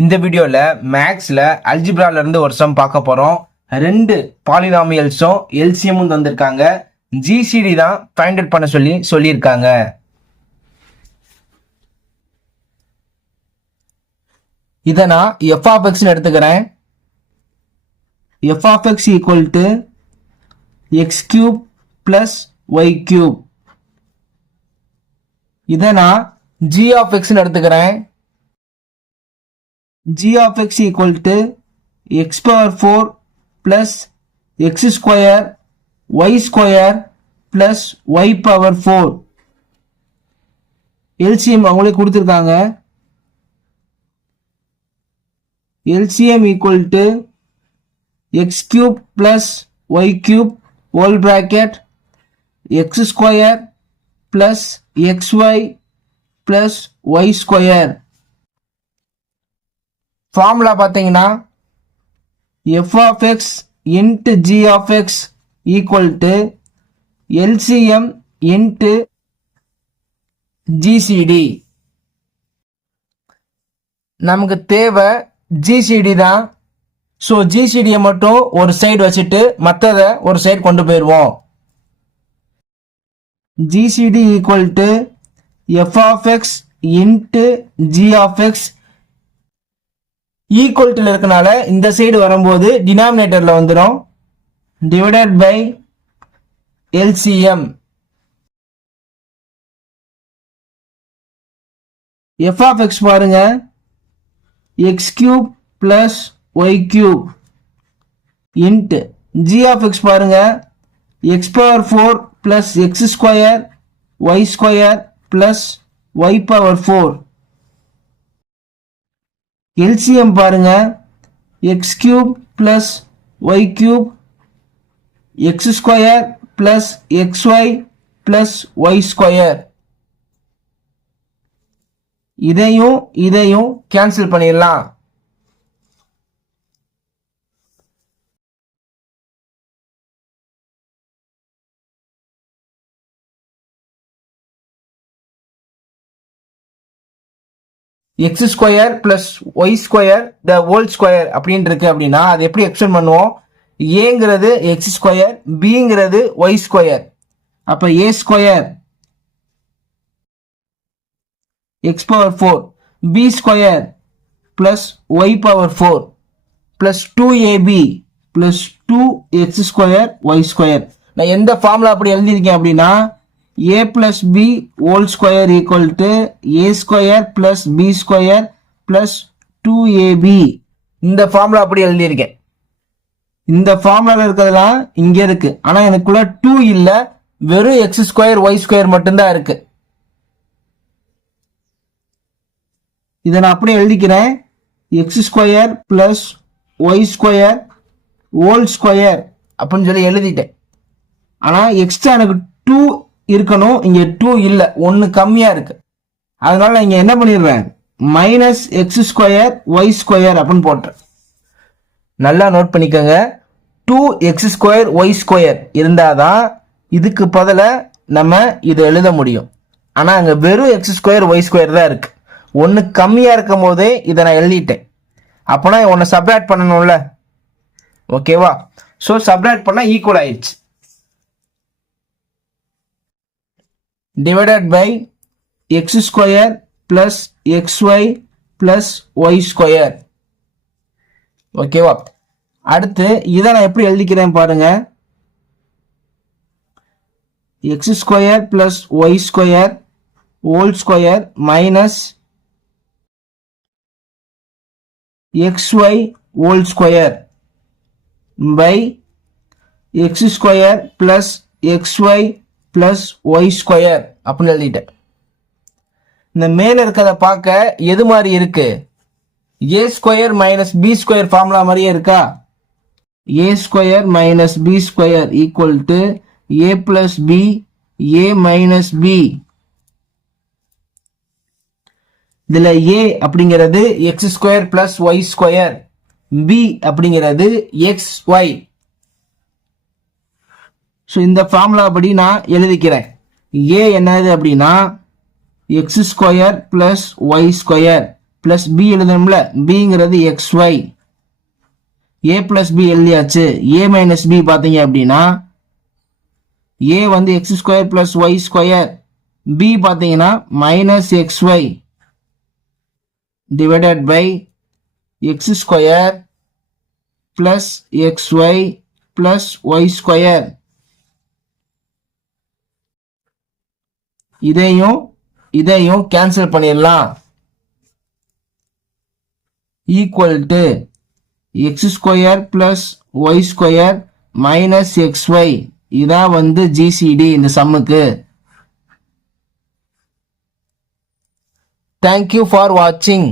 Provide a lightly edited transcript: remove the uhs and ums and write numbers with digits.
இந்த வீடியோல மேக்ஸ்ல அல்ஜிப்ரால இருந்து ஒரு சம் பார்க்க போறோம். ரெண்டு பாலினாமியல்ஸும் எல்சிஎமும் தந்திருக்காங்க. ஜிசிடி தான் ஃபைண்ட் அவுட் பண்ண சொல்லியிருக்காங்க. இதை நான் எஃப் ஆஃப் எக்ஸ்னு எடுத்துக்கிறேன். F of X equal to X cube plus Y cube. இதை நான் ஜி ஆஃப் எக்ஸ்னு எடுத்துக்கிறேன். g of x equal to x power 4 plus x square y square plus y power 4. LCM அவங்களே கொடுத்திருக்காங்க. LCM equal to x cube plus y cube whole bracket x square plus xy plus y square. Formula பார்த்தீங்கன்னா F of X into G of X equal to LCM into GCD. நமக்கு தேவை GCD தான். So ஜிசிடியை மட்டும் ஒரு side வச்சுட்டு மற்றதை ஒரு side கொண்டு போயிடுவோம். GCD equal to F of X into G of X equal to இருக்கனால இந்த சைடு வரும்போது டினாமினேட்டர்ல வந்துடும். Divided by LCM. F of X பாருங்க, X cube plus Y cube into G of X பாருங்க, X power 4 plus X square Y square plus Y power 4. LCM பாருங்க, X cube plus Y cube X square plus X Y plus Y square. இதையும் cancel பண்ணிடலாம். X square plus Y square the whole square அப்படின்னு இருக்கு. அப்படின்னா அது எப்படி extend பண்ணுவோம்? ஏங்கிறது எக்ஸ் ஸ்கொயர், பிங்கிறது ஒய் ஸ்கொயர். அப்ப A square X power 4 B square plus Y power 4 plus 2ab plus 2x square Y square. நான் எந்த ஃபார்முலா அப்படி எழுதியிருக்கேன் அப்படின்னா a plus b whole square equal to a square plus b square plus 2ab. இந்த formula அப்படி எழுதியிருக்கேன். இந்த formula இருக்கிறதுலாம் இங்க இருக்கு. ஆனா எனக்குள்ள 2 இல்ல, வெறும் எக்ஸ் ஸ்கொயர் ஒய் ஸ்கொயர் மட்டும்தான் இருக்கு. இதை நான் அப்படியே எழுதிக்கிறேன். X square plus Y square whole square அப்படின்னு சொல்லி எழுதிட்டேன். ஆனா எக்ஸ்ட்ரா எனக்கு 2 இருக்கணும், இங்க 2 இல்ல, 1 கம்மியா இருக்கு. அதனால இங்க என்ன பண்ணிடுறேன், minus X square Y square அப்படின்னு போட்டேன். நல்லா நோட் பண்ணிக்கோங்க. 2x ஸ்கொயர் ஒய் ஸ்கொயர் இருந்தாதான் இதுக்கு பதில நம்ம இதை எழுத முடியும். ஆனா அங்க வெறும் எக்ஸ் ஸ்கொயர் ஒய் ஸ்கொயர் தான் இருக்கு. 1 கம்மியா இருக்கும் போதே இதை நான் எழுதிட்டேன். அப்பனா 1 சப்ராக்ட் பண்ணணும்ல, ஓகேவா? ஸோ சப்ராக்ட் பண்ணா ஈக்குவல் ஆயிடுச்சு. divided by x square plus xy plus y square. ஓகேவா? அடுத்து இதை நான் எப்படி எழுதிக்கிறேன் பாருங்க. x square plus y square whole square minus xy whole square by x square plus xy plus Y square அப்படின்னு எழுதிட்டேன். இந்த மேல இருக்கிறத பார்க்க எது மாதிரி இருக்கு? A square minus B square formula மாதிரியே இருக்கா? A square minus B square equal to A plus B A minus B. இதுல ஏ அப்படிங்கிறது X square plus Y square, B அப்படிங்கிறது எக்ஸ் ஒய். ஸோ இந்த ஃபார்முலா படி நான் எழுதிக்கிறேன். ஏ என்னது அப்படின்னா X square plus Y square, plus B எழுதணும்ல, பிங்கிறது XY. A பிளஸ் பி எழுதியாச்சு. A மைனஸ் பி பார்த்தீங்க அப்படின்னா A வந்து X square plus Y square, B பார்த்தீங்கன்னா minus XY divided by X square plus XY plus Y square. இதையும் cancel பண்ணிடலாம். Equal to X square plus Y square minus XY. இதான் வந்து GCD இந்த சம்முக்கு. Thank you for வாட்சிங்.